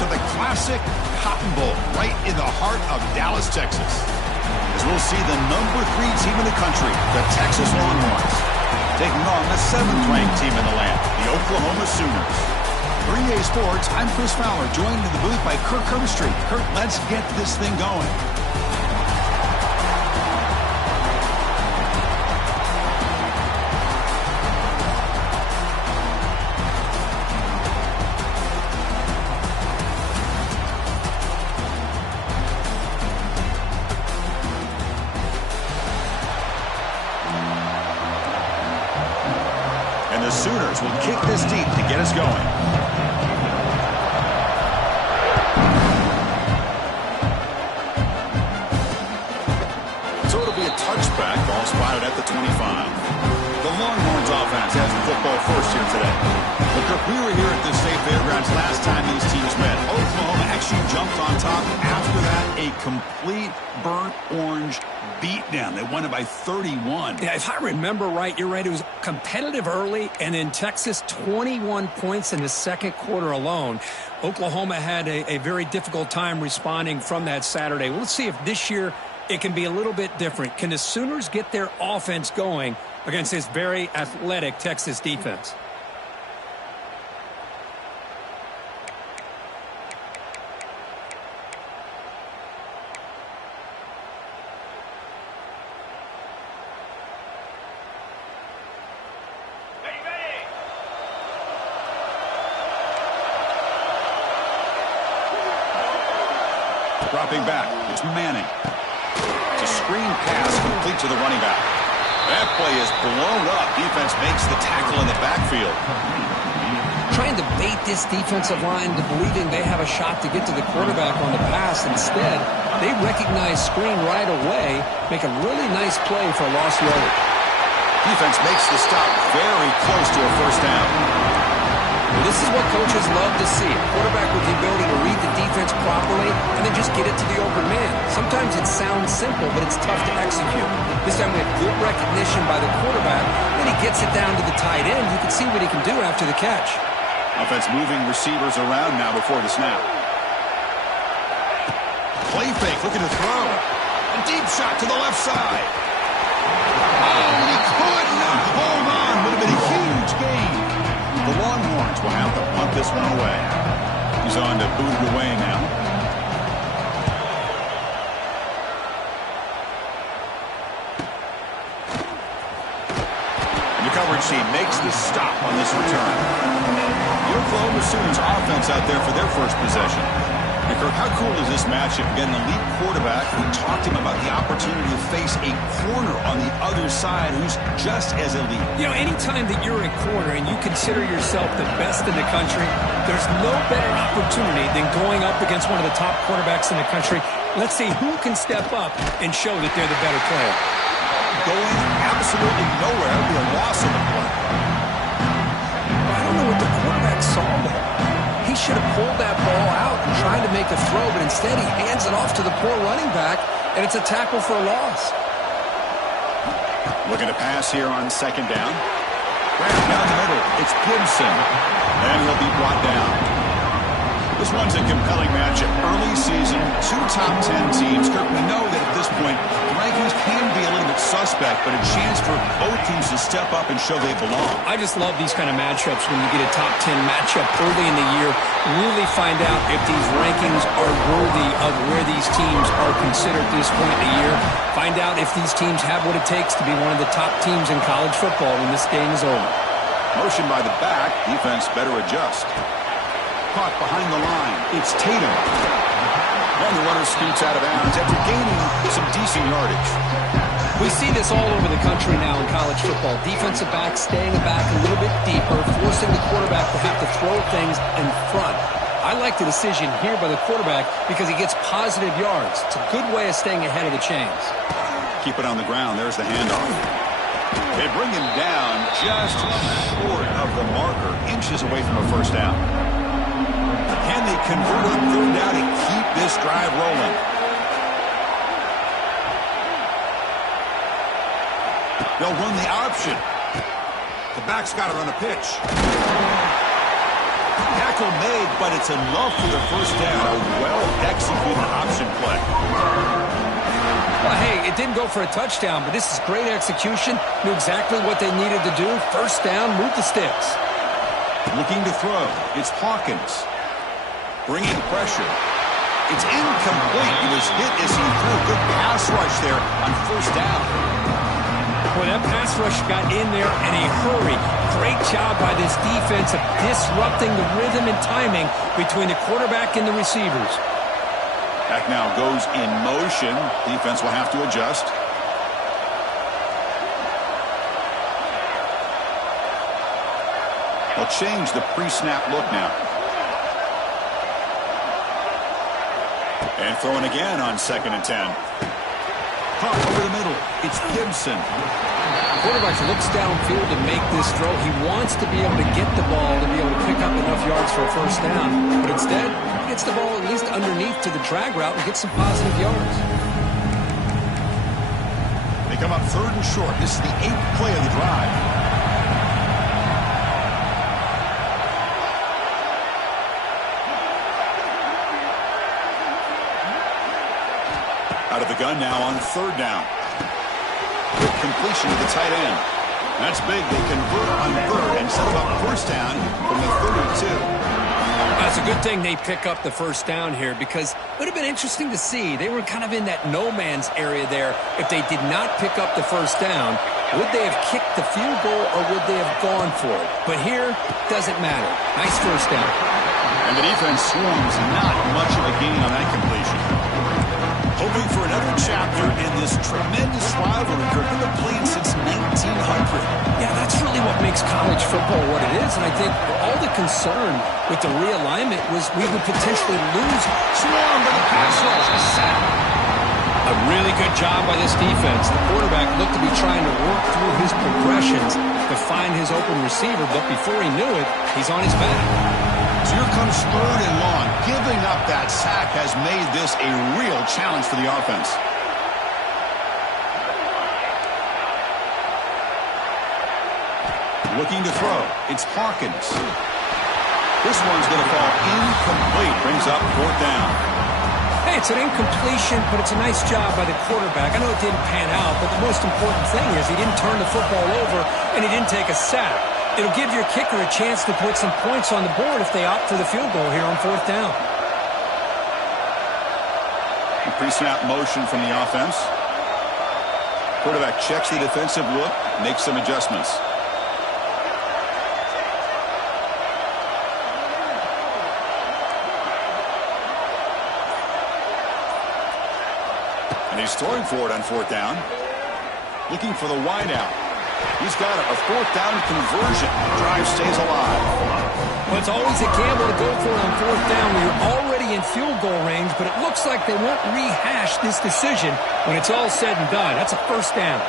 to the classic Cotton Bowl right in the heart of Dallas, Texas. As we'll see the number 3 team in the country, the Texas Longhorns, taking on the 7th-ranked team in the land, the Oklahoma Sooners. For EA Sports, I'm Chris Fowler, joined in the booth by Kirk Herbstreit. Kirk, let's get this thing going. And the Sooners will kick this deep to get us going. So it'll be a touchback, ball spotted at the 25. The Longhorns offense has the football first here today. Look, we were here at the State Fairgrounds last time these teams met. Oklahoma actually jumped on top. After that, a complete burnt orange beatdown. They won it by 31. Yeah, if I remember right, you're right. It was competitive early, and then Texas 21 points in the second quarter alone. Oklahoma had a very difficult time responding from that Saturday. Well, let's see if this year it can be a little bit different. Can the Sooners get their offense going against this very athletic Texas defense? Dropping back, it's Manning. It's a screen pass complete to the running back. That play is blown up. Defense makes the tackle in the backfield. Trying to bait this defensive line to believing they have a shot to get to the quarterback on the pass. Instead, they recognize screen right away, make a really nice play for a lost yardage. Defense makes the stop very close to a first down. Well, this is what coaches love to see. A quarterback with the ability to read the defense properly and then just get it to the open man. Sometimes it sounds simple, but it's tough to execute. This time we have good recognition by the quarterback. Then he gets it down to the tight end. You can see what he can do after the catch. Offense moving receivers around now before the snap. Play fake, looking to throw. A deep shot to the left side. Oh, he could not hold on. Would have been a huge gain. The Longhorns will have to punt this one away. He's on to boot it away now. And the coverage team makes the stop on this return. The Oklahoma Sooners offense out there for their first possession. And Kirk, how cool is this matchup? Again, an elite quarterback who talked to him about the opportunity to face a corner on the other side who's just as elite. You know, anytime that you're a corner and you consider yourself the best in the country, there's no better opportunity than going up against one of the top quarterbacks in the country. Let's see who can step up and show that they're the better player. Going absolutely nowhere would be a loss of the play. I don't know what the quarterback saw there. He should have pulled that ball out and tried to make a throw, but instead he hands it off to the poor running back, and it's a tackle for a loss. Looking to pass here on second down. Right down the middle, it's Gibson. And he'll be brought down. This one's a compelling matchup. Early season, 2 top 10 teams. Kirk, we know that at this point, the rankings can be a little bit suspect, but a chance for both teams to step up and show they belong. I just love these kind of matchups when you get a top 10 matchup early in the year. Really find out if these rankings are worthy of where these teams are considered at this point in the year. Find out if these teams have what it takes to be one of the top teams in college football when this game is over. Motion by the back. Defense better adjust. Caught behind the line. It's Tatum. And the runner scoots out of bounds after gaining some decent yardage. We see this all over the country now in college football. Defensive backs staying back a little bit deeper, forcing the quarterback to have to throw things in front. I like the decision here by the quarterback because he gets positive yards. It's a good way of staying ahead of the chains. Keep it on the ground. There's the handoff. They bring him down just short of the marker, inches away from a first down. Can they convert on third down and keep this drive rolling? They'll run the option. The back's got it on a pitch. tackle made, but it's enough for the first down. A well-executed option play. Well, hey, it didn't go for a touchdown, but this is great execution. Knew exactly what they needed to do. First down, move the sticks. Looking to throw. It's Hawkins. Bringing pressure. It's incomplete. He was hit as he threw. Good pass rush there on first down. Well, that pass rush got in there in a hurry. Great job by this defense of disrupting the rhythm and timing between the quarterback and the receivers. Back now goes in motion. Defense will have to adjust. They'll change the pre-snap look now. And throwing again on 2nd and 10. Caught over the middle. It's Gibson. Quarterback looks downfield to make this throw. He wants to be able to get the ball to be able to pick up enough yards for a first down. But instead, he gets the ball at least underneath to the drag route and gets some positive yards. They come up 3rd and short. This is the 8th play of the drive. Out of the gun now on 3rd down. Quick completion to the tight end. That's big. They convert on 3rd and set up first down from the 32. It's a good thing they pick up the first down here because it would have been interesting to see. They were kind of in that no man's area there. If they did not pick up the first down, would they have kicked the field goal or would they have gone for it? But here, doesn't matter. Nice first down. And the defense swarms. Not much of a gain on that completion. Hoping for another chapter in this tremendous rivalry. They've been playing since 1900. Yeah, that's really what makes college football what it is. And I think all the concern with the realignment was we would potentially lose. Swarm by the pass rush. A really good job by this defense. The quarterback looked to be trying to work through his progressions to find his open receiver, but before he knew it, he's on his back. So here comes 3rd and long. Giving up that sack has made this a real challenge for the offense. Looking to throw. It's Hawkins. This one's going to fall incomplete. Brings up 4th down. Hey, it's an incompletion, but it's a nice job by the quarterback. I know it didn't pan out, but the most important thing is he didn't turn the football over and he didn't take a sack. It'll give your kicker a chance to put some points on the board if they opt for the field goal here on 4th down. Pre-snap motion from the offense. Quarterback checks the defensive look, makes some adjustments. And he's throwing for it on 4th down. Looking for the wideout. He's got a 4th down conversion. Drive stays alive. Well, it's always a gamble to go for it on 4th down when you're already in field goal range, but it looks like they won't rehash this decision when it's all said and done. That's a first down.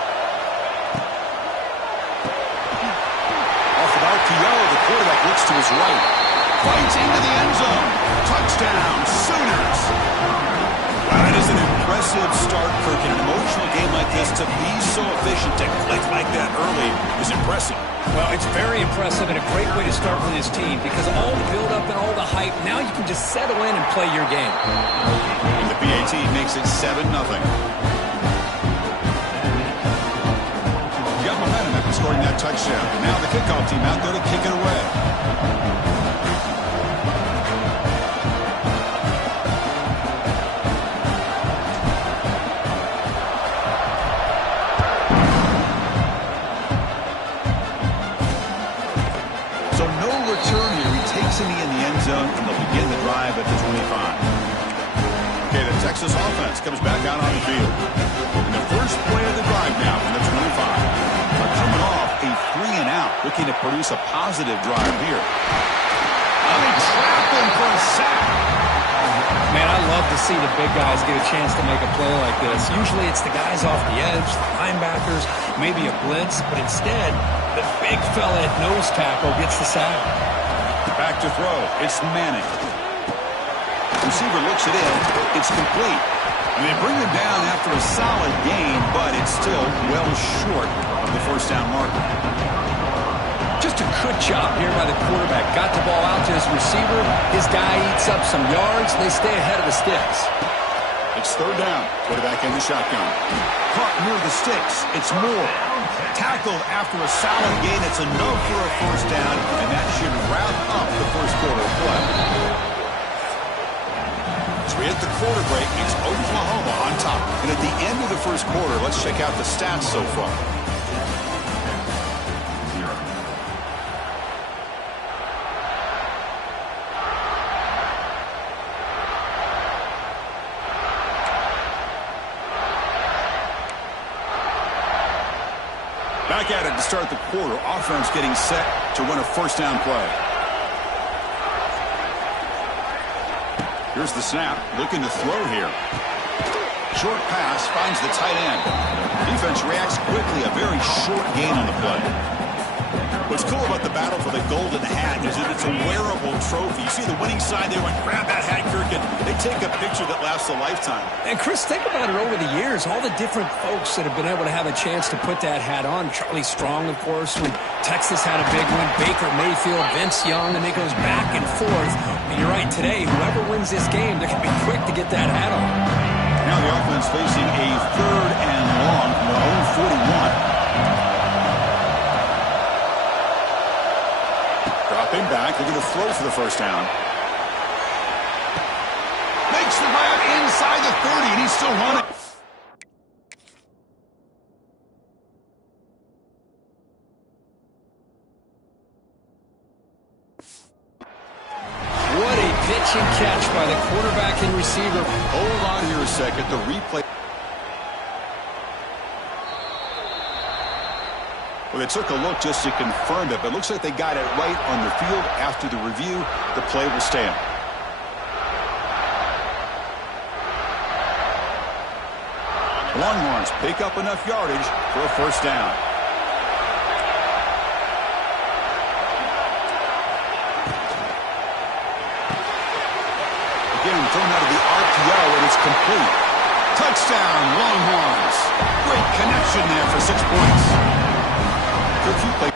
Off of RPO, the quarterback looks to his right. Fights into the end zone. Touchdown, Sooners. Wow, that is an impressive start, Kirk. In an emotional game like this, to be so efficient, to click like that early is impressive. Well, it's very impressive and a great way to start for this team because all the build-up and all the hype, now you can just settle in and play your game. And the PAT makes it 7-0. You got momentum after scoring that touchdown. Now the kickoff team out there to kick it away. In the end zone, and they'll begin the drive at the 25. Okay, the Texas offense comes back out on the field. And the first play of the drive now from the 25. They're coming off a 3-and-out, looking to produce a positive drive here. Oh, they trap him for a sack. Man, I love to see the big guys get a chance to make a play like this. Usually it's the guys off the edge, the linebackers, maybe a blitz, but instead, the big fella at nose tackle gets the sack. Back to throw. It's Manning. Receiver looks it in. It's complete. And they bring him down after a solid gain, but it's still well short of the first down marker. Just a good job here by the quarterback. Got the ball out to his receiver. His guy eats up some yards. They stay ahead of the sticks. It's third down. Quarterback in the shotgun. Caught near the sticks. It's Moore. Tackled after a solid gain. It's enough for a first down, and that should wrap up the first quarter of play. As we hit the quarter break, it's Oklahoma on top. And at the end of the first quarter, let's check out the stats so far. Back at it to start the quarter. Offense getting set to run a first down play. Here's the snap. Looking to throw here. Short pass finds the tight end. Defense reacts quickly. A very short gain on the play. What's cool about the battle for the golden hat is that it's a wearable trophy. You see the winning side there when grab that hat, Kirk, and they take a picture that lasts a lifetime. And Chris, think about it over the years. All the different folks that have been able to have a chance to put that hat on. Charlie Strong, of course, when Texas had a big one. Baker Mayfield, Vince Young, and it goes back and forth. And you're right, today, whoever wins this game, they're going to be quick to get that hat on. Now the offense facing a third and long from their own 41. Dropping back, looking to throw for the first down. Makes the grab inside the 30, and he's still running. What a pitch and catch by the quarterback and receiver. Hold on here a second. The replay. Well, they took a look just to confirm it, but it looks like they got it right on the field. After the review, the play will stand. Longhorns pick up enough yardage for a first down. Again, thrown out of the RPO, and it's complete. Touchdown, Longhorns. Great connection there for 6 points. Good few play.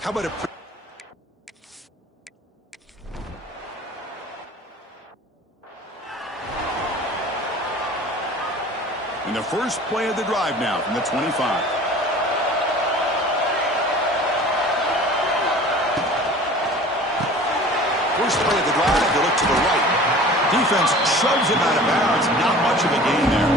How about a in the first play of the drive now from the 25. First play of the drive, they look to the right. Defense shoves him out of bounds. Not much of a gain there.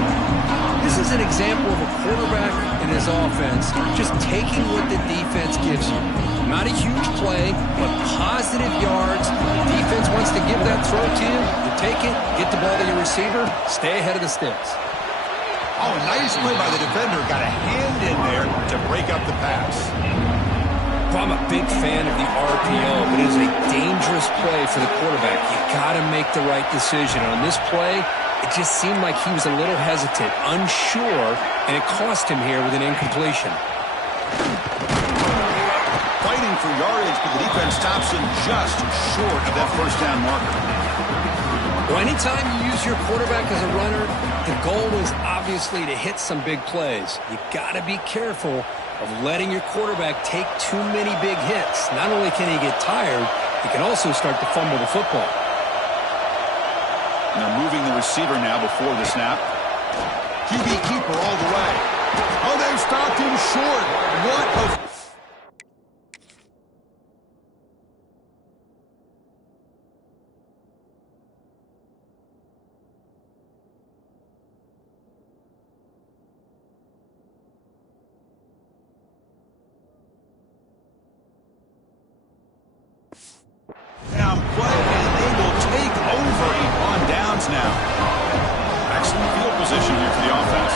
This is an example of a quarterback and his offense just taking what the defense gives you. Not a huge play, but positive yards. The defense wants to give that throw to you. You take it, get the ball to your receiver, stay ahead of the sticks. Oh, a nice play by the defender. Got a hand in there to break up the pass. Well, I'm a big fan of the RPO, but it is a dangerous play for the quarterback. You got to make the right decision. On this play, it just seemed like he was a little hesitant, unsure, and it cost him here with an incompletion. Fighting for yardage, but the defense stops him just short of that first down marker. Well, anytime you use your quarterback as a runner, the goal is obviously to hit some big plays. You got to be careful of letting your quarterback take too many big hits. Not only can he get tired, he can also start to fumble the football. And they're moving the receiver now before the snap. QB keeper all the way. Oh, they've stopped him short. What a... play, and they will take over on downs now. Excellent field position here for the offense.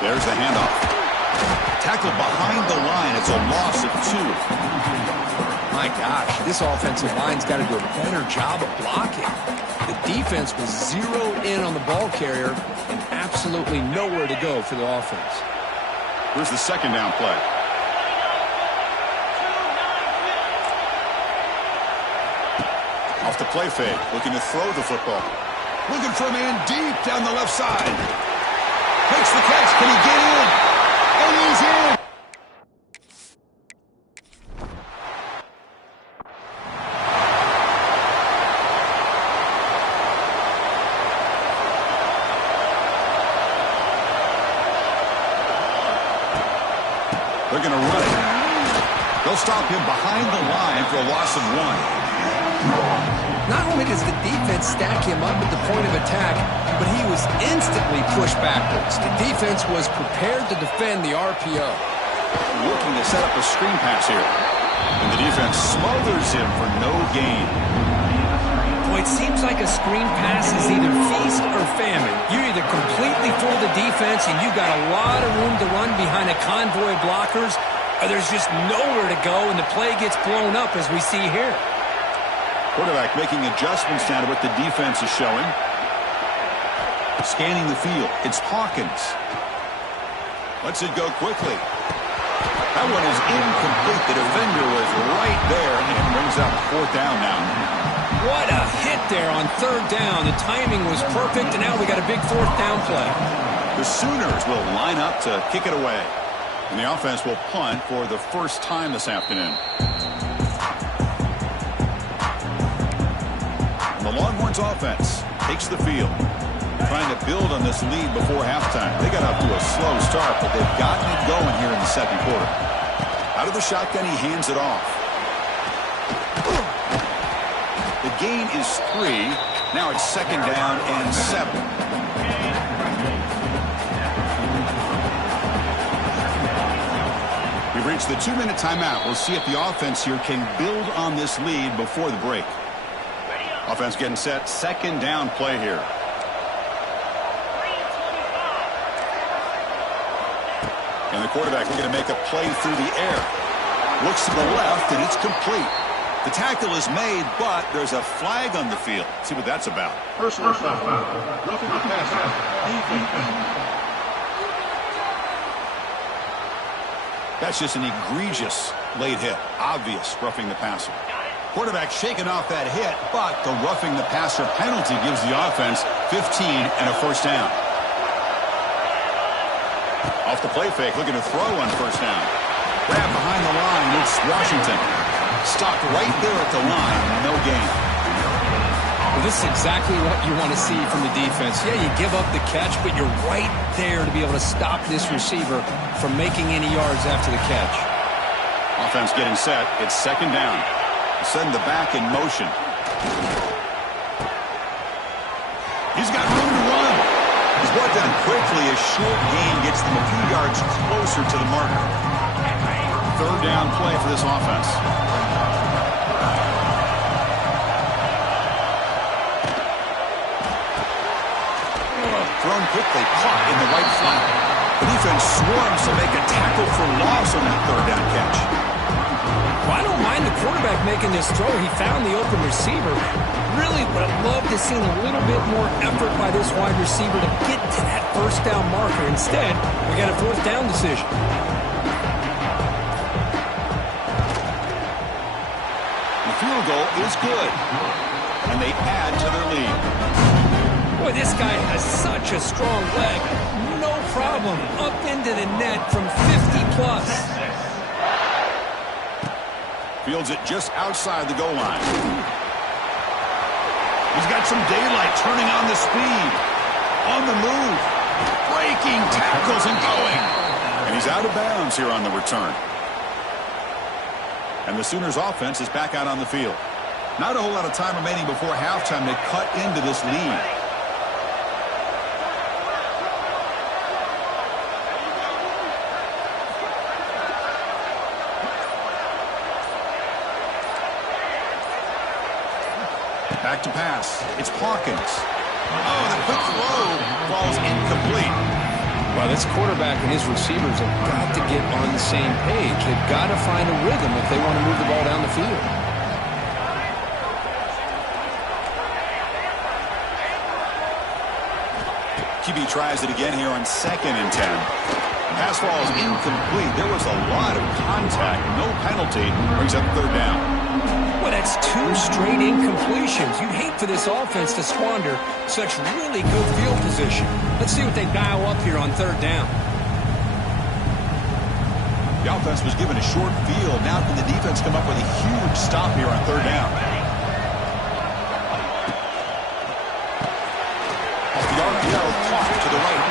There's the handoff. Tackled behind the line. It's a loss of 2. My gosh, this offensive line's got to do a better job of blocking. The defense was zeroed in on the ball carrier and absolutely nowhere to go for the offense. Here's the second down play. Off the play fake, looking to throw the football. Looking for a man deep down the left side. Makes the catch. Can he get in? And he's in. They're going to run it. They'll stop him behind the line for a loss of 1. Not only does the defense stack him up at the point of attack, but he was instantly pushed backwards. The defense was prepared to defend the RPO. Looking to set up a screen pass here. And the defense smothers him for no gain. Boy, it seems like a screen pass is either feast or famine. You either completely fool the defense and you got a lot of room to run behind a convoy of blockers, or there's just nowhere to go and the play gets blown up as we see here. Quarterback making adjustments now to what the defense is showing. Scanning the field. It's Hawkins. Lets it go quickly. That one is incomplete. The defender was right there, and it brings up 4th down now. What a hit there on 3rd down. The timing was perfect, and now we got a big 4th down play. The Sooners will line up to kick it away. And the offense will punt for the first time this afternoon. And the Longhorns offense takes the field, trying to build on this lead before halftime. They got off to a slow start, but they've gotten it going here in the second quarter. Out of the shotgun, he hands it off. The gain is 3. Now it's 2nd down and 7. We've reached the 2-minute timeout. We'll see if the offense here can build on this lead before the break. Offense getting set. 2nd down play here. And the quarterback looking to make a play through the air. Looks to the left, and it's complete. The tackle is made, but there's a flag on the field. Let's see what that's about. Personal foul. Roughing the passer. Defense. That's just an egregious late hit. Obvious roughing the passer. Quarterback shaking off that hit, but the roughing the passer penalty gives the offense 15 and a 1st down. Off the play fake, looking to throw on 1st down. Grab behind the line, it's Washington. Stopped right there at the line, no gain. Well, this is exactly what you want to see from the defense. Yeah, you give up the catch, but you're right there to be able to stop this receiver from making any yards after the catch. Offense getting set. It's 2nd down. Send the back in motion. He's got room to run. He's brought down quickly. A short gain gets them a few yards closer to the marker. 3rd down play for this offense. Thrown quickly, caught in the right flat. The defense swarms to make a tackle for loss on that 3rd down catch. Well, I don't mind the quarterback making this throw. He found the open receiver. Really would have loved to see a little bit more effort by this wide receiver to get to that 1st down marker. Instead, we got a 4th down decision. The field goal is good, and they add to their lead. Boy, this guy has such a strong leg. No problem. Up into the net from 50+. Fields it just outside the goal line. He's got some daylight, turning on the speed. On the move. Breaking tackles and going. And he's out of bounds here on the return. And the Sooners offense is back out on the field. Not a whole lot of time remaining before halftime to cut into this lead. Back to pass. It's Hawkins. Oh, the quick throw falls incomplete. Well, this quarterback and his receivers have got to get on the same page. They've got to find a rhythm if they want to move the ball down the field. QB tries it again here on 2nd and 10. Pass ball is incomplete. There was a lot of contact. No penalty. Brings up third down. Well, that's 2 straight incompletions. You'd hate for this offense to squander such really good field position. Let's see what they dial up here on third down. The offense was given a short field. Now can the defense come up with a huge stop here on third down? Off the RPO, caught to the right.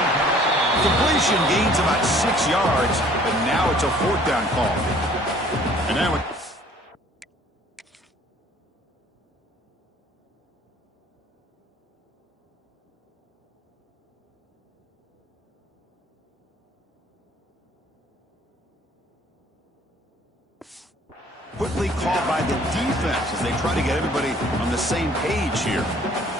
Completion gains about 6 yards, but now it's a fourth down call. And now it... quickly called by the defense as they try to get everybody on the same page here.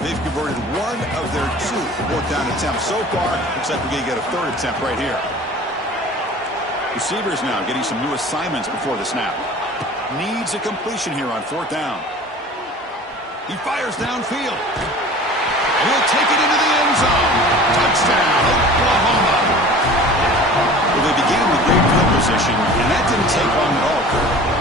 They've converted 1 of their 2 fourth down attempts so far. Looks like we're going to get a third attempt right here. Receivers now getting some new assignments before the snap. Needs a completion here on fourth down. He fires downfield. And he'll take it into the end zone. Touchdown, Oklahoma. Well, they began with great field position, and that didn't take long at all.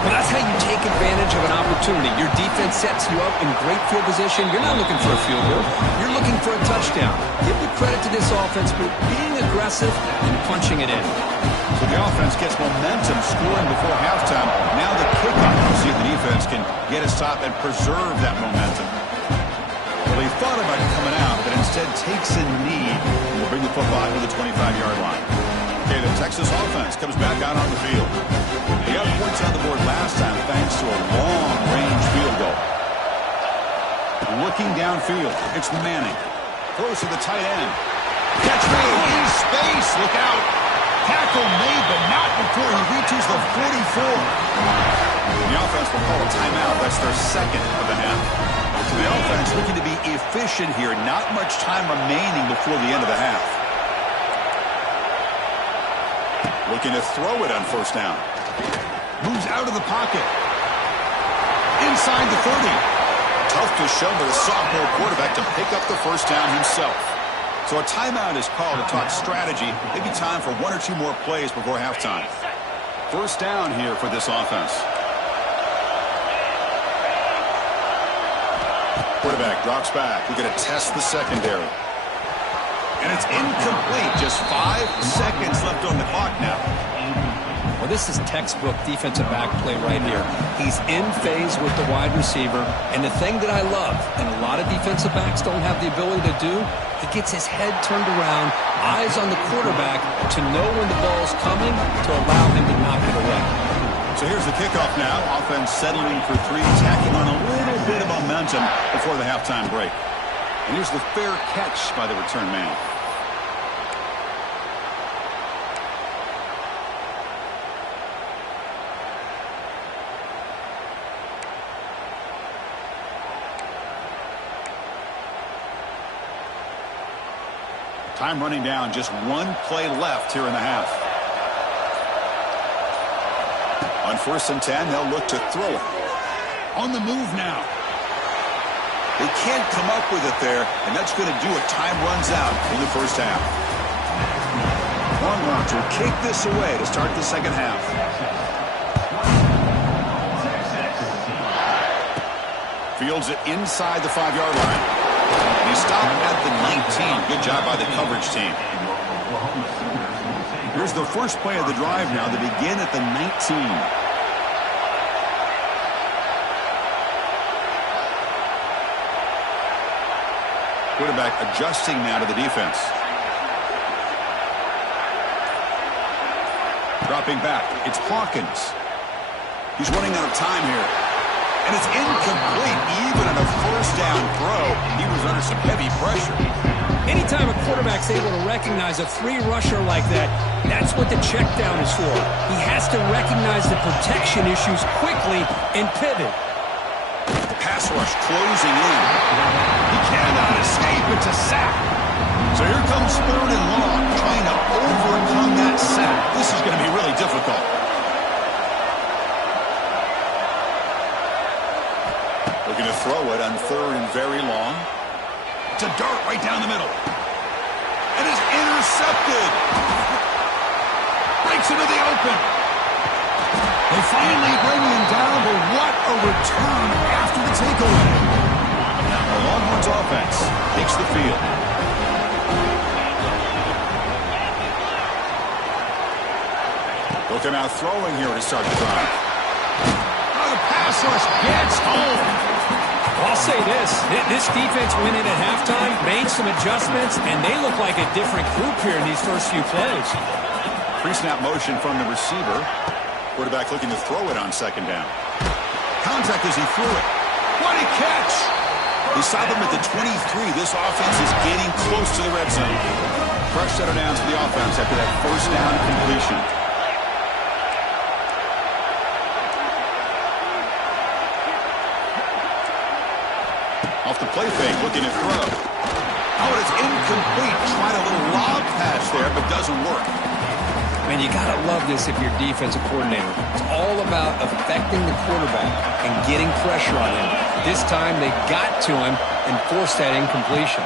Well, that's how you take advantage of an opportunity. Your defense sets you up in great field position. You're not looking for a field goal. You're looking for a touchdown. Give the credit to this offense for being aggressive and punching it in. So the offense gets momentum scoring before halftime. Now the kickoff. We'll see if the defense can get a stop and preserve that momentum. Well, he thought about coming out, but instead takes a knee and will bring the football to the 25-yard line. Okay, the Texas offense comes back out on the field. They got points on the board last time thanks to a long-range field goal. Looking downfield, it's Manning. Throws to the tight end. Catch made in space. Look out. Tackle made, but not before he reaches the 44. The offense will call a timeout. That's their second of the half. So the offense looking to be efficient here. Not much time remaining before the end of the half. Looking to throw it on first down. Moves out of the pocket. Inside the 30. Tough to show by the sophomore quarterback to pick up the first down himself. So a timeout is called to talk strategy. Maybe time for 1 or 2 more plays before halftime. First down here for this offense. Quarterback drops back. We're going to test the secondary. And it's incomplete. Just 5 seconds left on the clock now. Well, this is textbook defensive back play right here. He's in phase with the wide receiver. And the thing that I love, and a lot of defensive backs don't have the ability to do, he gets his head turned around, eyes on the quarterback to know when the ball's coming to allow him to knock it away. So here's the kickoff now. Offense settling for 3, tacking on a little bit of momentum before the halftime break. And here's the fair catch by the return man. Time running down, just 1 play left here in the half. On 1st and 10, they'll look to throw it. On the move now. They can't come up with it there, and that's going to do it. Time runs out in the first half. Longhorns will kick this away to start the second half. Fields it inside the 5-yard line. He stopped at the 19. Good job by the coverage team. Here's the first play of the drive now. They begin at the 19. Quarterback adjusting now to the defense. Dropping back. It's Hawkins. He's running out of time here. And it's incomplete. Even on a first down throw, he was under some heavy pressure. Anytime a quarterback's able to recognize a 3 rusher like that, that's what the check down is for. He has to recognize the protection issues quickly and pivot. The pass rush closing in. He cannot escape. It's a sack. So here comes 3rd and long, trying to overcome that sack. This is going to be really difficult. Looking to throw it on 3rd and very long. It's a dart right down the middle. And it's intercepted. gets into the open. They finally bring him down, but what a return after the takeaway. The Longhorns offense takes the field. Looking out throwing here to start the drive. Oh, the pass rush gets home. I'll say this defense went in at halftime, made some adjustments, and they look like a different group here in these first few plays. Pre-snap motion from the receiver. Quarterback looking to throw it on second down. Contact as he threw it. What a catch! They stop him at the 23. This offense is getting close to the red zone. Fresh set of downs for the offense after that first down completion. Off the play fake, looking to throw. Oh, it's incomplete. Tried a little lob pass there, but doesn't work. Man, you got to love this if you're a defensive coordinator. It's all about affecting the quarterback and getting pressure on him. This time, they got to him and forced that incompletion.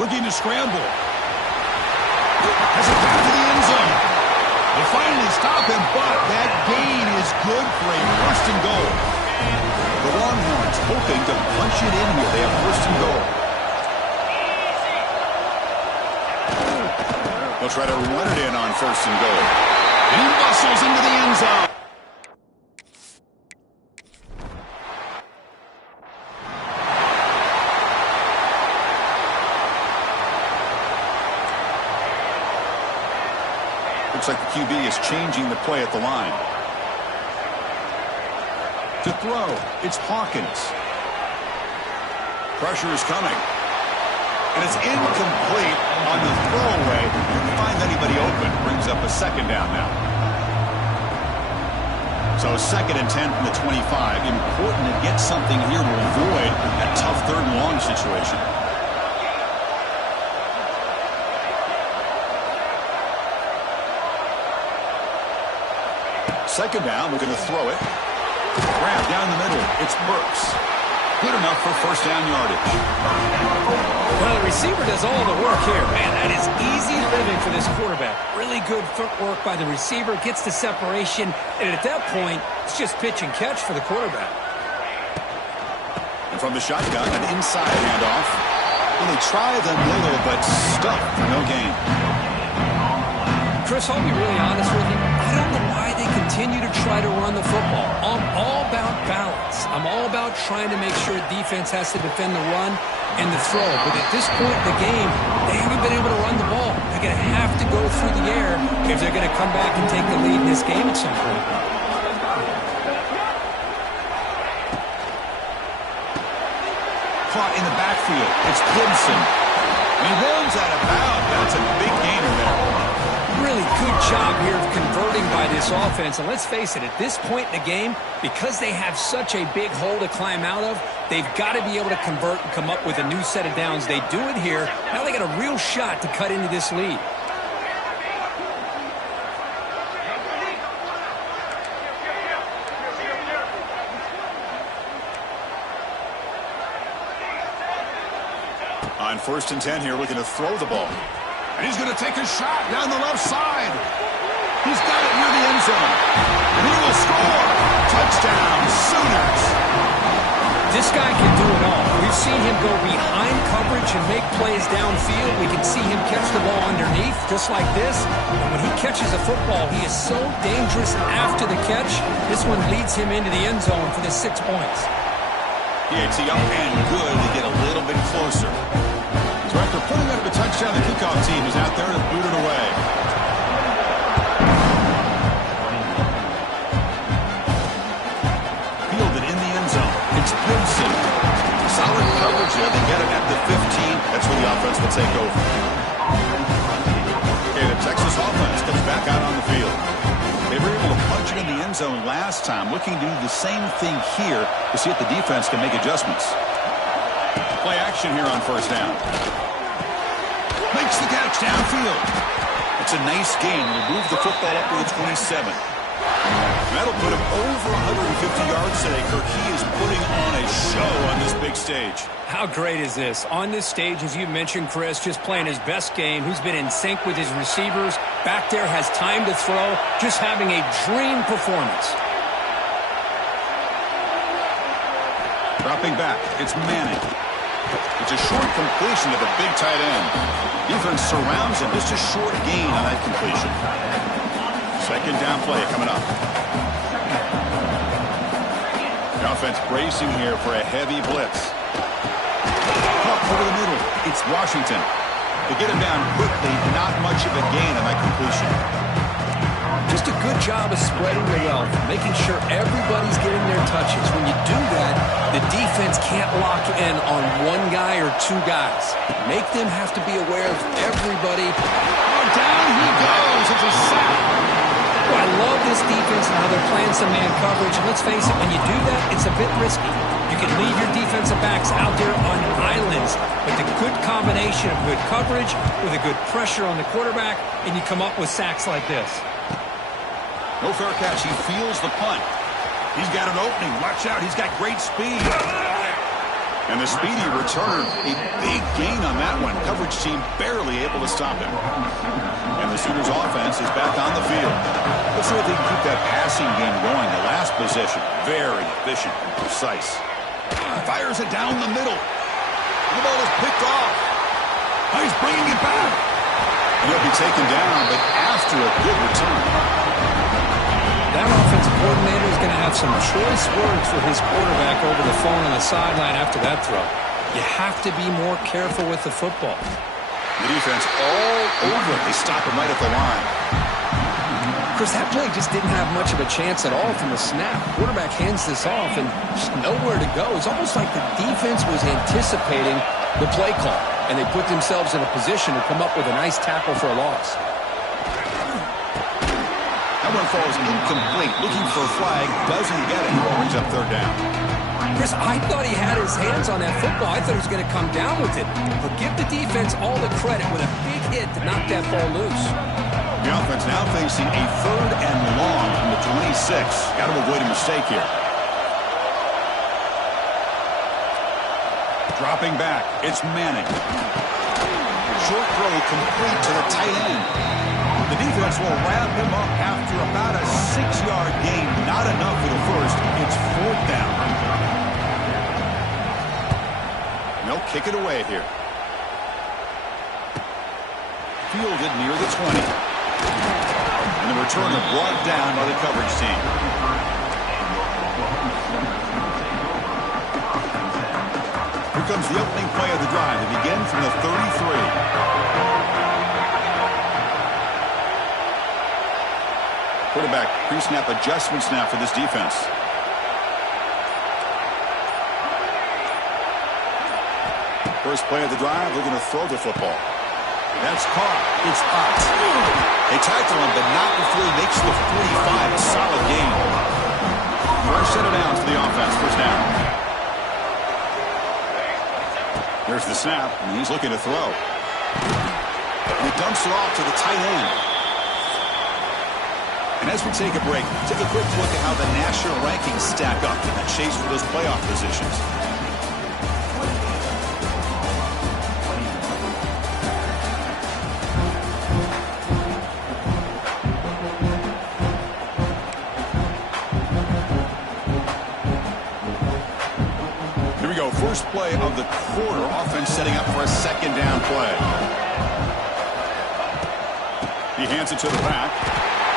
Looking to scramble. Has it down to the end zone. They finally stop him, but that gain is good for a first and goal. The Longhorns hoping to punch it in here. They have first and goal. They'll try to run it in on first and goal. And he muscles into the end zone. Looks like the QB is changing the play at the line. To throw, it's Hawkins. Pressure is coming. And it's incomplete on the throwaway. Didn't find anybody open. Brings up a second down now. So 2nd and 10 from the 25. Important to get something here to avoid that tough 3rd and long situation. Second down, looking to throw it. Grab down the middle. It's Burks. Good enough for first down yardage. Well, the receiver does all the work here. Man, that is easy living for this quarterback. Really good footwork by the receiver. Gets the separation. And at that point, it's just pitch and catch for the quarterback. And from the shotgun, an inside handoff. Well, they try the middle, but stuffed for no gain. Chris, I'll be really honest with you. I don't know why they continue to try to run the football. I'm all about balance. I'm all about trying to make sure defense has to defend the run and the throw. But at this point in the game, they haven't been able to run the ball. They're going to have to go through the air if they're going to come back and take the lead in this game at some point. Caught in the backfield. It's Gibson. He runs out of bounds. That's a big gainer there. Really good job here of converting by this offense. And let's face it, at this point in the game, because they have such a big hole to climb out of, they've got to be able to convert and come up with a new set of downs. They do it here. Now they got a real shot to cut into this lead. On 1st and 10 here, looking to throw the ball. And he's going to take a shot down the left side. He's got it near the end zone. And he will score. Touchdown, Sooners. This guy can do it all. We've seen him go behind coverage and make plays downfield. We can see him catch the ball underneath, just like this. And when he catches a football, he is so dangerous after the catch. This one leads him into the end zone for the 6 points. PAT up and good to get a little bit closer. So after putting up a touchdown, the kickoff team is out there to boot it away. Fielded in the end zone. It's Gibson. Solid coverage there. They get it at the 15. That's where the offense will take over. Okay, the Texas offense comes back out on the field. They were able to punch it in the end zone last time. Looking to do the same thing here to see if the defense can make adjustments. Play action here on first down. Makes the catch downfield. It's a nice gain. We'll move the football up to the 27. That'll put him over 150 yards today. Kirk, he is putting on a show on this big big stage. How great is this? On this stage, as you mentioned, Chris, just playing his best game. He's been in sync with his receivers. Back there, has time to throw. Just having a dream performance. Dropping back, it's Manning. It's a short completion to the big tight end. Defense surrounds him. Just a short gain on that completion. Second down play coming up. The offense bracing here for a heavy blitz. Up over the middle. It's Washington. To get him down quickly, not much of a gain on that completion. Just a good job of spreading the wealth, making sure everybody's getting their touches. When you do that, the defense can't lock in on one guy or two guys. Make them have to be aware of everybody. Oh, down he goes. It's a sack. Well, I love this defense and how they're playing some man coverage. And let's face it, when you do that, it's a bit risky. You can leave your defensive backs out there on islands, but the good combination of good coverage with a good pressure on the quarterback, and you come up with sacks like this. No fair catch. He feels the punt. He's got an opening. Watch out. He's got great speed. And the speedy return, a big gain on that one. Coverage team barely able to stop him. And the Sooners offense is back on the field. Let's see if they can keep that passing game going. The last possession, very efficient and precise. Fires it down the middle. The ball is picked off. Oh, he's bringing it back. And he'll be taken down, but after a good return. That offensive coordinator is going to have some choice words for his quarterback over the phone on the sideline after that throw. You have to be more careful with the football. The defense all over it. They stop him right at the line. Chris, that play just didn't have much of a chance at all from the snap. Quarterback hands this off and just nowhere to go. It's almost like the defense was anticipating the play call, and they put themselves in a position to come up with a nice tackle for a loss. That one falls incomplete. Looking for a flag. Doesn't get it. Brings up third down. Chris, I thought he had his hands on that football. I thought he was going to come down with it. But give the defense all the credit with a big hit to knock that ball loose. The offense now facing a third and long from the 26. Got to avoid a mistake here. Dropping back. It's Manning. Short throw complete to the tight end. The defense will wrap him up after about a 6-yard gain. Not enough for the first. It's fourth down. They'll kick it away here. Fielded near the 20. And the returner brought down by the coverage team. Here comes the opening play of the drive. They begin from the 33. Quarterback pre-snap adjustments now for this defense. First play of the drive, they're going to throw the football. That's caught. It's out. They tackle him, but not before he makes the 45. A solid gain. Fresh set of downs to the offense. First down. There's the snap, and he's looking to throw. And he dumps it off to the tight end. And as we take a break, take a quick look at how the national rankings stack up in the chase for those playoff positions. Here we go. First play of the quarter. Offense setting up for a second down play. He hands it to the back.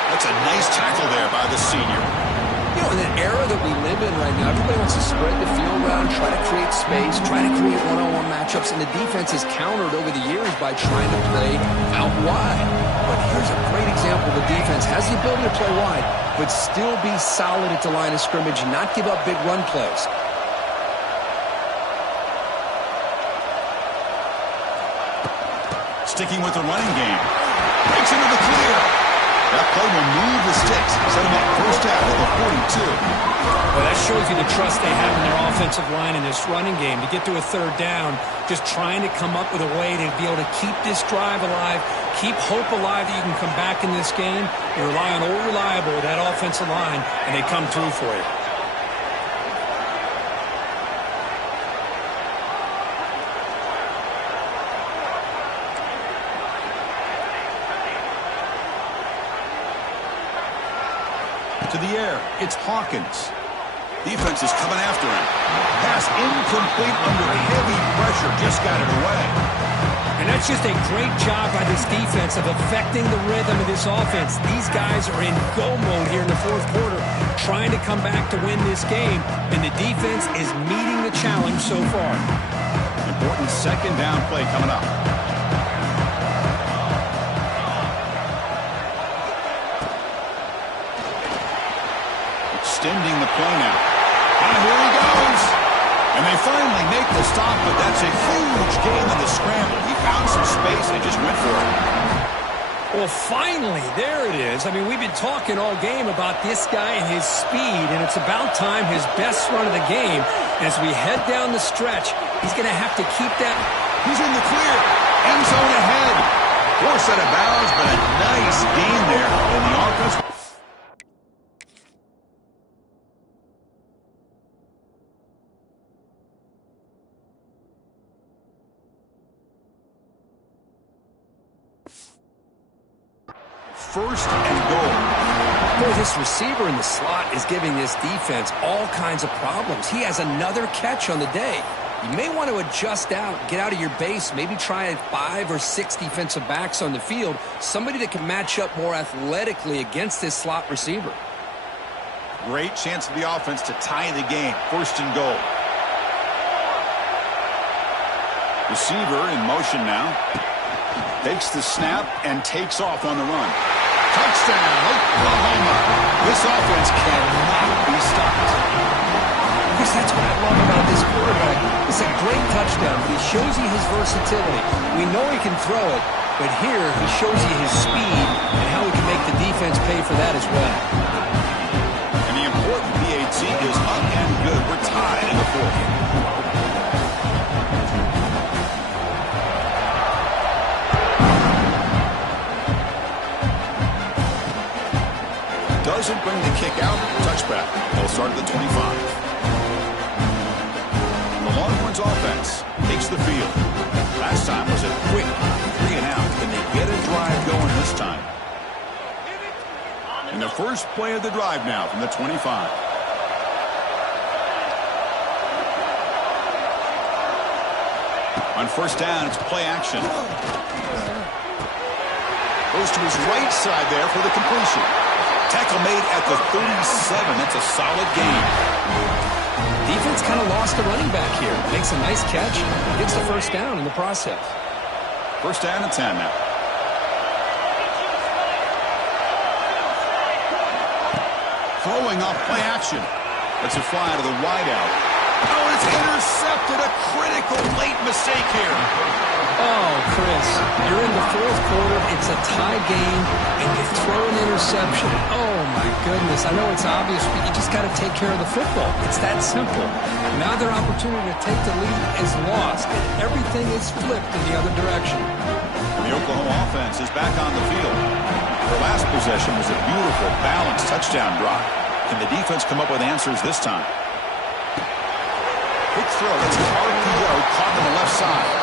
That's a nice tackle there by the senior. You know, in the era that we live in right now, everybody wants to spread the field around, try to create space, try to create one-on-one matchups, and the defense has countered over the years by trying to play out wide. But here's a great example. The defense has the ability to play wide, but still be solid at the line of scrimmage and not give up big run plays. Sticking with the running game. Breaks into the clear. That play will move the sticks. Set him up first down at the 42. Well, that shows you the trust they have in their offensive line in this running game. To get to a third down, just trying to come up with a way to be able to keep this drive alive, keep hope alive that you can come back in this game. You rely on old reliable, that offensive line, and they come through for you. To the air, it's Hawkins. Defense is coming after him. Pass incomplete under heavy pressure. Just got it away. And that's just a great job by this defense of affecting the rhythm of this offense. These guys are in go mode here in the fourth quarter, trying to come back to win this game, and the defense is meeting the challenge so far. Important second down play coming up. Extending the play now. And here he goes. And they finally make the stop, but that's a huge gain in the scramble. He found some space and just went for it. Well, finally, there it is. I mean, we've been talking all game about this guy and his speed, and it's about time his best run of the game. As we head down the stretch, he's going to have to keep that. He's in the clear. End zone ahead. Poor set of bounds, but a nice gain there. And the offense. First and goal. Boy, this receiver in the slot is giving this defense all kinds of problems. He has another catch on the day. You may want to adjust out, get out of your base, maybe try 5 or 6 defensive backs on the field, somebody that can match up more athletically against this slot receiver. Great chance for the offense to tie the game. First and goal. Receiver in motion now. Takes the snap and takes off on the run. Touchdown, Oklahoma. This offense cannot be stopped. Yes, that's what I love about this quarterback. It's a great touchdown, but he shows you his versatility. We know he can throw it, but here he shows you his speed and how he can make the defense pay for that as well. And the important PAT is up and good. We're tied in the fourth. Doesn't bring the kick out. Touchback. They'll start at the 25. The Longhorns offense takes the field. Last time was a quick 3 and out. Can they get a drive going this time? And the first play of the drive now from the 25. On first down, it's play action. Goes to his right side there for the completion. Tackle made at the 37. That's a solid gain. Defense kind of lost the running back here. Makes a nice catch. Gets the first down in the process. First down and 10 now. Throwing off play action. That's a fly to the wideout. Oh, it's intercepted. A critical late mistake here. Oh, Chris, you're in the fourth quarter. It's a tie game, and you throw an interception. Oh, my goodness. I know it's obvious, but you just got to take care of the football. It's that simple. Now their opportunity to take the lead is lost, and everything is flipped in the other direction. The Oklahoma offense is back on the field. Their last possession was a beautiful, balanced touchdown drive. Can the defense come up with answers this time? Quick throw. That's an RPO caught on the left side.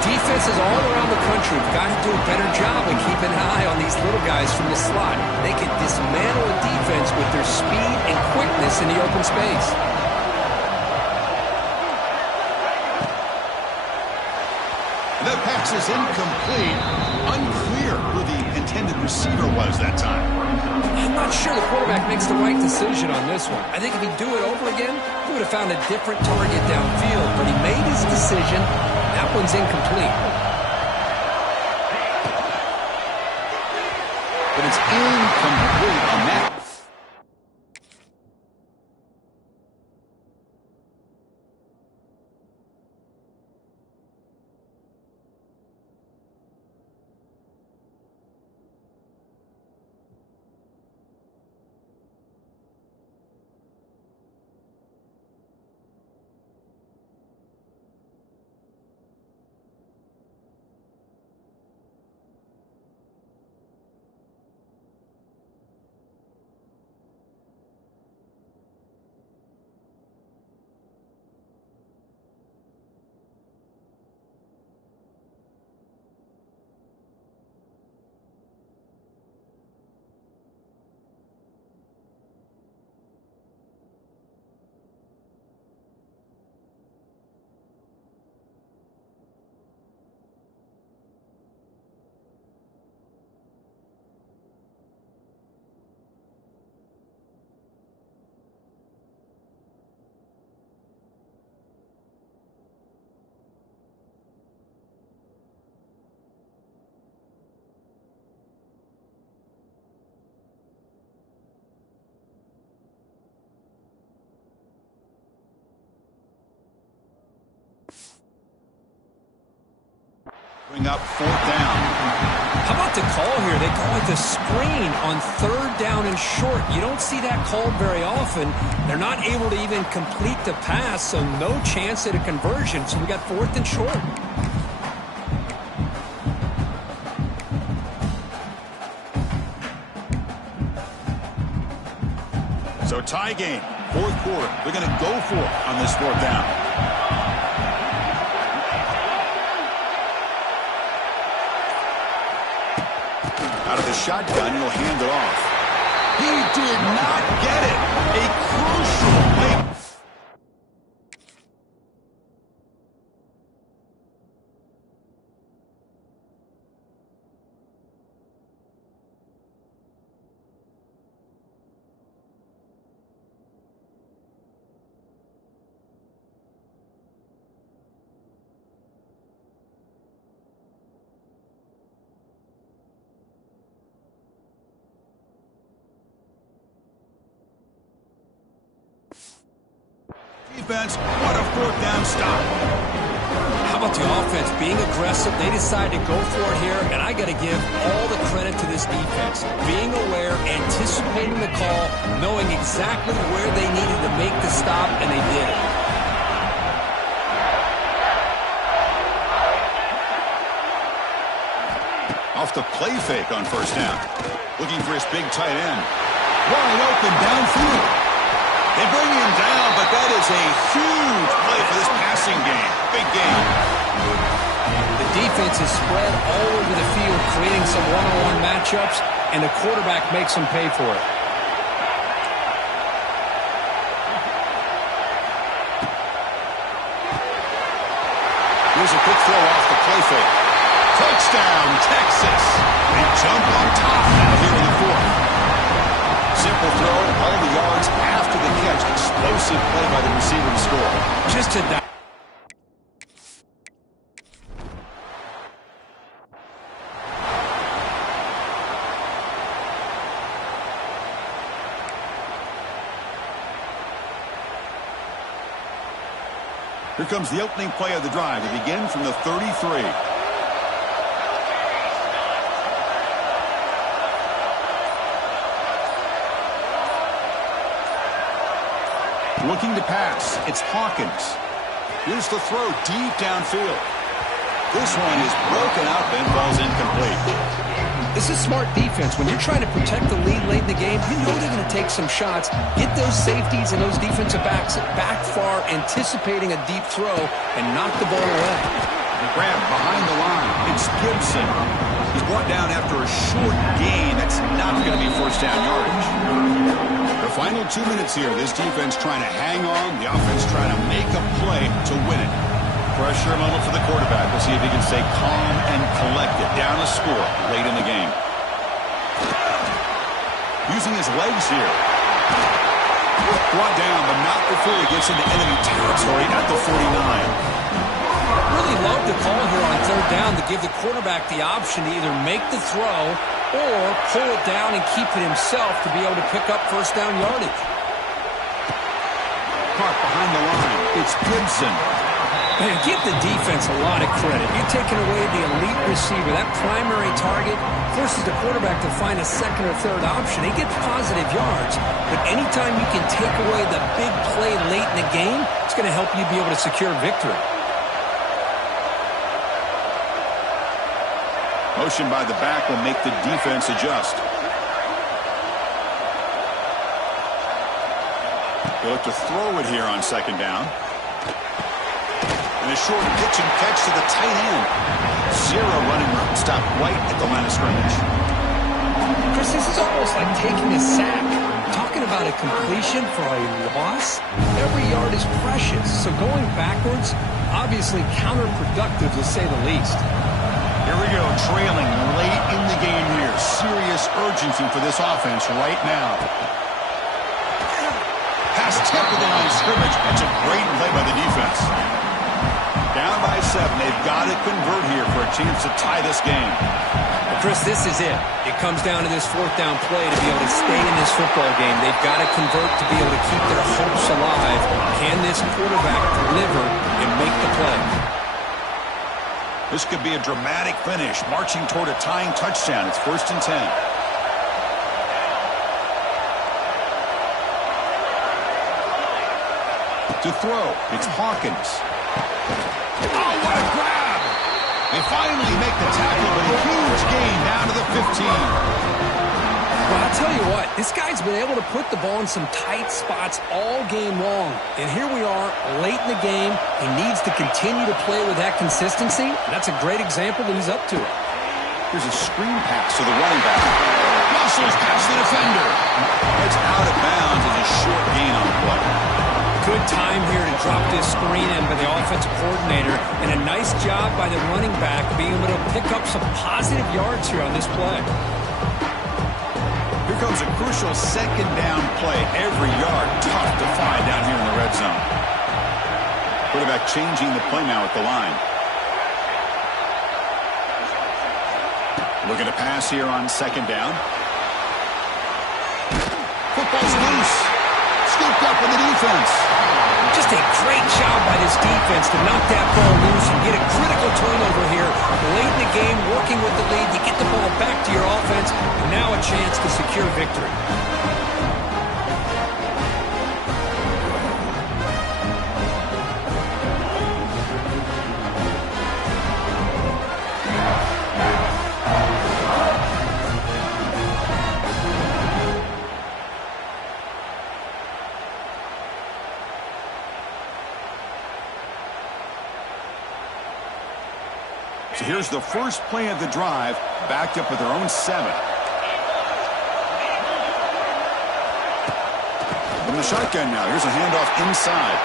Defenses all around the country have got to do a better job of keeping an eye on these little guys from the slot. They can dismantle a defense with their speed and quickness in the open space. That pass is incomplete. Unclear who the intended receiver was that time. I'm not sure the quarterback makes the right decision on this one. I think if he'd do it over again, he would have found a different target downfield. But he made his decision. That one's incomplete. But it's incomplete on that. Bring up 4th down. How about the call here? They call it the screen on 3rd down and short. You don't see that called very often. They're not able to even complete the pass, so no chance at a conversion. So we got 4th and short. So tie game, 4th quarter. They're going to go for it on this 4th down. Out of the shotgun, he'll hand it off. He did not get it. A crucial play. Defense, what a 4th down stop. How about the offense being aggressive? They decide to go for it here, and I got to give all the credit to this defense. Being aware, anticipating the call, knowing exactly where they needed to make the stop, and they did it. Off the play fake on 1st down. Looking for his big tight end. Wide open downfield. They bring him down, but that is a huge play for this passing game. Big game. The defense is spread all over the field, creating some one-on-one matchups, and the quarterback makes them pay for it. Here's a quick throw off the play fake. Touchdown, Texas. They jump on top now here in the 4th. Simple throw, all the yards after the catch. Explosive play by the receiver to score. Just to die. Here comes the opening play of the drive. They begin from the 33. Looking to pass. It's Hawkins. Here's the throw deep downfield. This one is broken up and falls incomplete. This is smart defense. When you're trying to protect the lead late in the game, you know they're going to take some shots, get those safeties and those defensive backs back far, anticipating a deep throw, and knock the ball away. Grab behind the line. It's Gibson. He's brought down after a short gain. That's not going to be 1st down yardage. The final 2 minutes here. This defense trying to hang on. The offense trying to make a play to win it. Pressure moment for the quarterback. We'll see if he can stay calm and collected. Down a score late in the game. Using his legs here. Brought down, but not before he gets into enemy territory at the 49. Really love the call here on 3rd down to give the quarterback the option to either make the throw or pull it down and keep it himself to be able to pick up 1st down yardage. Park behind the line. It's Gibson. Man, give the defense a lot of credit. You're taking away the elite receiver. That primary target forces the quarterback to find a 2nd or 3rd option. He gets positive yards, but anytime you can take away the big play late in the game, it's going to help you be able to secure victory. Motion by the back will make the defense adjust. They'll look to throw it here on 2nd down. And a short pitch and catch to the tight end. Zero running room. Stop right at the line of scrimmage. Chris, this is almost like taking a sack. Talking about a completion for a loss, every yard is precious. So going backwards, obviously counterproductive to say the least. Here we go, trailing late in the game here. Serious urgency for this offense right now. Past tip of the line of scrimmage. That's a great play by the defense. Down by 7. They've got to convert here for a chance to tie this game. The Chris, this is it. It comes down to this fourth down play to be able to stay in this football game. They've got to convert to be able to keep their hopes alive. Can this quarterback deliver and make the play? This could be a dramatic finish, marching toward a tying touchdown. It's 1st and 10. To throw, it's Hawkins. Oh, what a grab! They finally make the tackle, but a huge gain down to the 15. Well, I'll tell you what, this guy's been able to put the ball in some tight spots all game long. And here we are, late in the game. He needs to continue to play with that consistency. That's a great example that he's up to it. Here's a screen pass to the running back. Muscles past the defender. It's out of bounds as a short gain on the play. Good time here to drop this screen in by the offensive coordinator, and a nice job by the running back being able to pick up some positive yards here on this play. Here comes a crucial second down play. Every yard tough to find down here in the red zone. Quarterback changing the play now at the line. Looking to pass here on second down. Football's loose. Scooped up in the defense. Just a great job by this defense to knock that ball loose and get a critical turnover here. Late in the game, working with the lead, you get the ball back to your offense, and now a chance to secure victory. So here's the first play of the drive, backed up with their own 7. From the shotgun now, here's a handoff inside.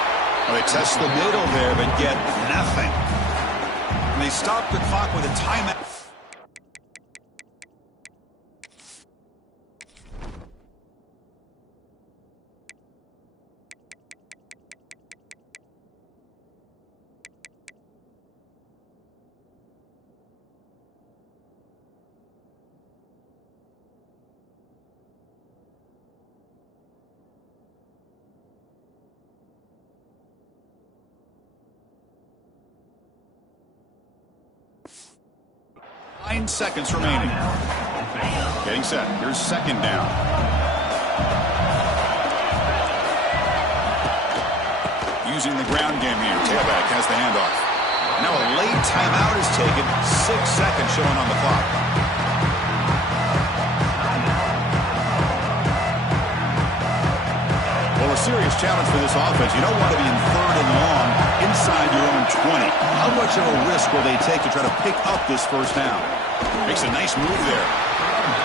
Well, they test the middle there, but get nothing. And they stop the clock with a timeout. Nine seconds remaining. Getting set. Here's second down. Using the ground game here. Tailback has the handoff. Now a late timeout is taken. 6 seconds showing on the clock. Well, a serious challenge for this offense. You don't want to be in 3rd and long inside your own 20. How much of a risk will they take to try to pick up this first down? Makes a nice move there.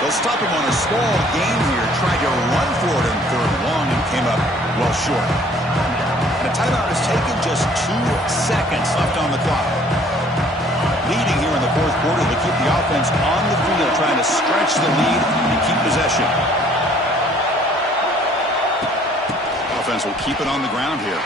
They'll stop him on a small gain here. Tried to run for it in 3rd and long and came up well short. And a timeout is taken, just 2 seconds left on the clock. Leading here in the 4th quarter to keep the offense on the field, trying to stretch the lead and keep possession. Offense will keep it on the ground here.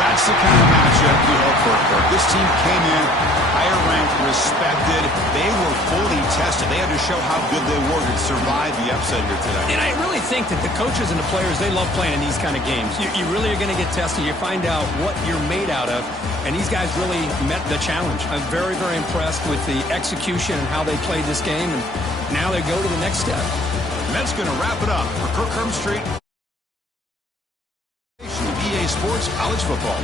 That's the kind of matchup we hope for. This team came in higher ranked, respected. They were fully tested. They had to show how good they were to survive the upset here today. And I really think that the coaches and the players, they love playing in these kind of games. You really are going to get tested. You find out what you're made out of. And these guys really met the challenge. I'm very, very impressed with the execution and how they played this game. And now they go to the next step. And that's going to wrap it up for Kirk Herbstreit. EA Sports College Football.